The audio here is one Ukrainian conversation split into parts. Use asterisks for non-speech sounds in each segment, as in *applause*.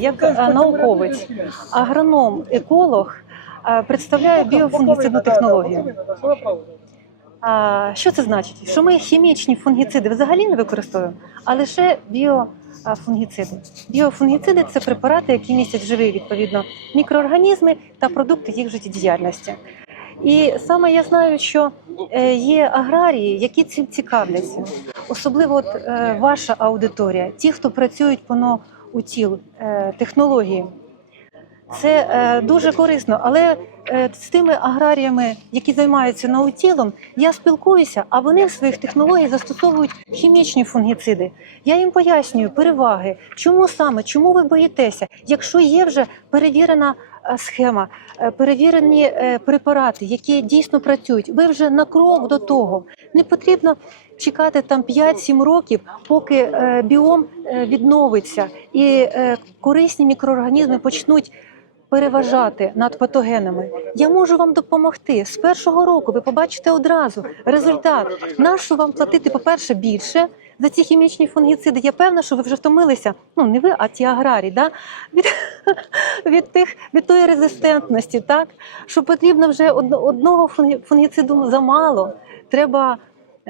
як е, науковець, агроном, еколог, е, представляю біофунгіцидну технологію. А, Що це значить? Що ми хімічні фунгіциди взагалі не використовуємо, а лише біофунгіциди. Біофунгіциди це препарати, які містять живі відповідно мікроорганізми та продукти їх життєдіяльності. І саме я знаю, що е, є аграрії, які цим цікавляться, особливо от, ваша аудиторія, ті, хто працюють по ноутіл е, технології. Це е, дуже корисно, але е, з тими аграріями, які займаються наутілом, я спілкуюся, а вони в своїх технологіях застосовують хімічні фунгіциди. Я їм пояснюю переваги, чому саме, чому ви боїтеся, якщо є вже перевірена схема, перевірені препарати, які дійсно працюють. Ви вже на крок до того. Не потрібно чекати там 5-7 років, поки е, біом е, відновиться і е, корисні мікроорганізми почнуть переважати над патогенами. Я можу вам допомогти з першого року. Ви побачите одразу результат. Нащо вам платити, по-перше, більше за ці хімічні фунгіциди? Я певна, що ви вже втомилися. Ну не ви, а ті аграрії, да? від, *laughs* від тих від тої резистентності, так що потрібно вже одного фунгі- фунгіциду замало. Треба.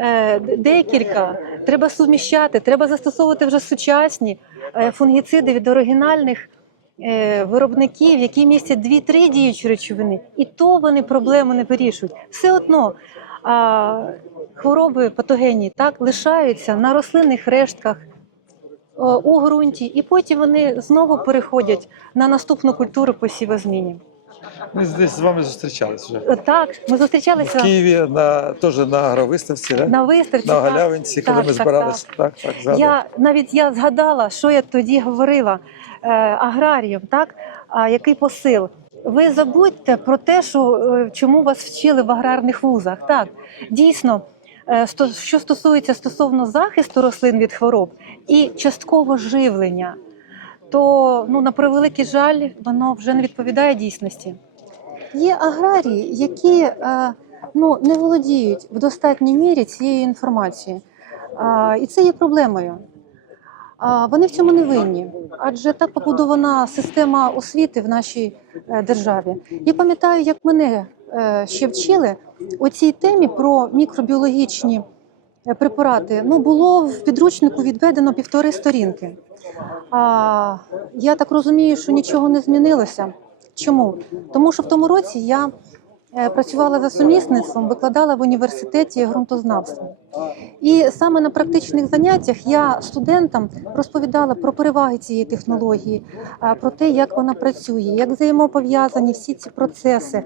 Е, Декілька треба суміщати, треба застосовувати вже сучасні е, фунгіциди від оригінальних е, виробників, які містять 2-3 діючі речовини, і то вони проблему не вирішують. Все одно хвороби патогенні так лишаються на рослинних рештках у ґрунті, і потім вони знову переходять на наступну культуру по сівозміні. Ми десь з вами зустрічалися вже. Е, Так, ми зустрічалися В Києві на теж на агровиставці, да? на виставці. на так. Галявинці, коли так, ми так, збиралися. Так, так, згадую. Я навіть я згадала, що я тоді говорила е, аграріям, так а який посил. Ви забудьте про те, що е, чому вас вчили в аграрних вузах. Так дійсно, е, сто- що стосується стосовно захисту рослин від хвороб і частково живлення, то ну на превеликий жаль, воно вже не відповідає дійсності. Є аграрії, які е, ну не володіють в достатній мірі цією інформацією. І це є проблемою. Вони в цьому не винні, адже так побудована система освіти в нашій е, державі. Я пам'ятаю, як мене е, ще вчили у цій темі про мікробіологічні препарати. Ну було в підручнику відведено півтори сторінки. А, я так розумію, що нічого не змінилося. Чому? Тому що в тому році я е, працювала за сумісництвом, викладала в університеті ґрунтознавство. І саме на практичних заняттях я студентам розповідала про переваги цієї технології, про те, як вона працює, як взаємопов'язані всі ці процеси,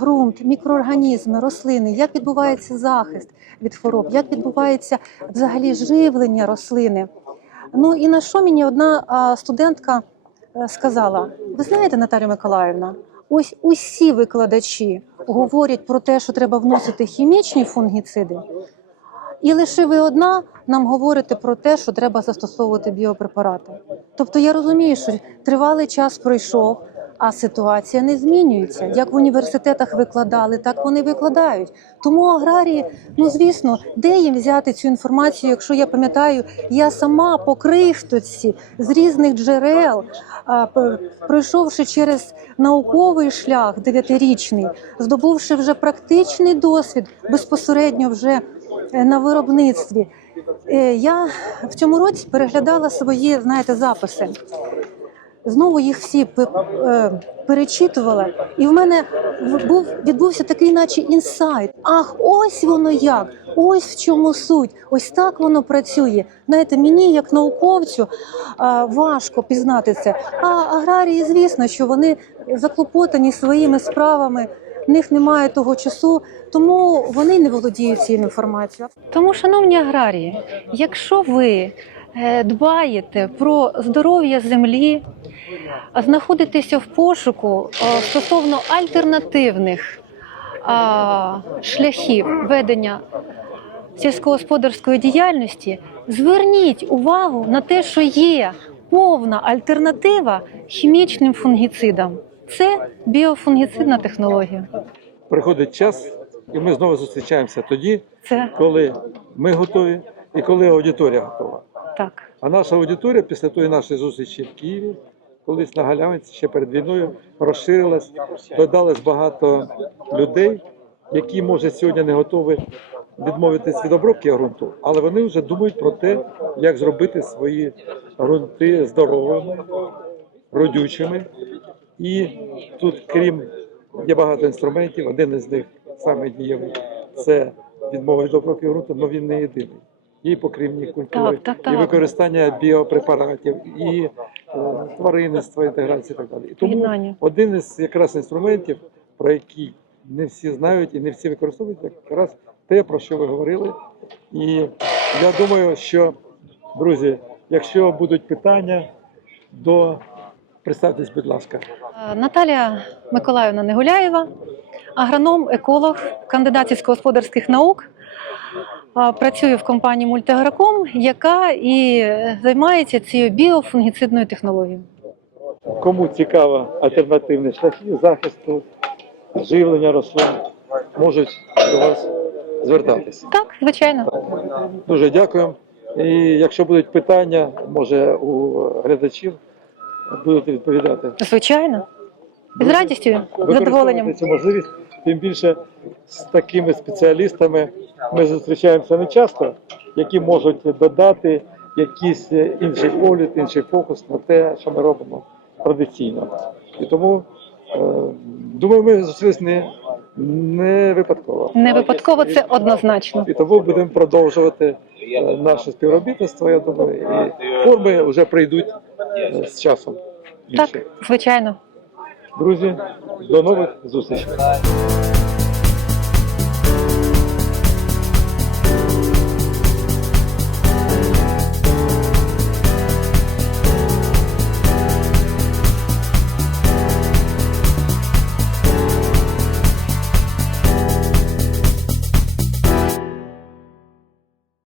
ґрунт, мікроорганізми, рослини, як відбувається захист від хвороб, як відбувається взагалі живлення рослини. Ну і на що мені одна студентка е, сказала: ви знаєте, Наталія Миколаївна, ось усі викладачі говорять про те, що треба вносити хімічні фунгіциди, і лише ви одна нам говорите про те, що треба застосовувати біопрепарати. Тобто я розумію, що тривалий час пройшов, а ситуація не змінюється. Як в університетах викладали, так вони викладають. Тому аграрії, ну звісно, де їм взяти цю інформацію, якщо я пам'ятаю, я сама по крихточці з різних джерел, пройшовши через науковий шлях дев'ятирічний, здобувши вже практичний досвід безпосередньо вже е, на виробництві. Е, Я в цьому році переглядала свої, знаєте, записи. Знову їх всі е, перечитувала, і в мене був відбувся такий, наче інсайт. Ах, ось воно як, ось в чому суть, ось так воно працює. Знаєте, мені, як науковцю, важко пізнати це. А аграрії, звісно, що вони заклопотані своїми справами. В них немає того часу, тому вони не володіють цією інформацією. Тому, шановні аграрії, якщо ви е, дбаєте про здоров'я землі, знаходитеся в пошуку е, стосовно альтернативних шляхів ведення сільськогосподарської діяльності, зверніть увагу на те, що є повна альтернатива хімічним фунгіцидам. Це біофунгіцидна технологія. Приходить час, і ми знову зустрічаємося тоді, Це коли ми готові і коли аудиторія готова. Так. А наша аудиторія після тої нашої зустрічі в Києві колись на галявинці ще перед війною розширилась, додалось багато людей, які може сьогодні не готові відмовитись від обробки ґрунту, але вони вже думають про те, як зробити свої ґрунти здоровими, родючими. І тут, крім є багато інструментів, один із них саме дієвий це відмова від обробки ґрунту, але він не єдиний. І покривні культури, Так, так, так. і використання біопрепаратів, і е, тваринництво, інтеграція і так далі. І тому Поєднання. один із якраз інструментів, про який не всі знають і не всі використовують, якраз те, про що ви говорили. І я думаю, що, друзі, якщо будуть питання, до представтесь, будь ласка. Е, Наталія Миколаївна Негуляєва, агроном, еколог, кандидат сільськогосподарських наук. Працює в компанії Мультиагроком, яка і займається цією біофунгіцидною технологією. Кому цікаво альтернативні шляхи захисту, живлення рослин, можуть до вас звертатися. Так, звичайно. Дуже дякую. І якщо будуть питання, може у глядачів будете відповідати. Звичайно. З радістю, задоволенням. цю можливість. Тим більше з такими спеціалістами ми зустрічаємося не часто, які можуть додати якийсь інший погляд, інший фокус на те, що ми робимо традиційно. І тому е, думаю, ми зустрілись не, не випадково. Не випадково це однозначно. І тому будемо продовжувати е, наше співробітництво. Я думаю, і форми вже прийдуть е, з часом. Так, звичайно. Друзі, до нових зустрічей.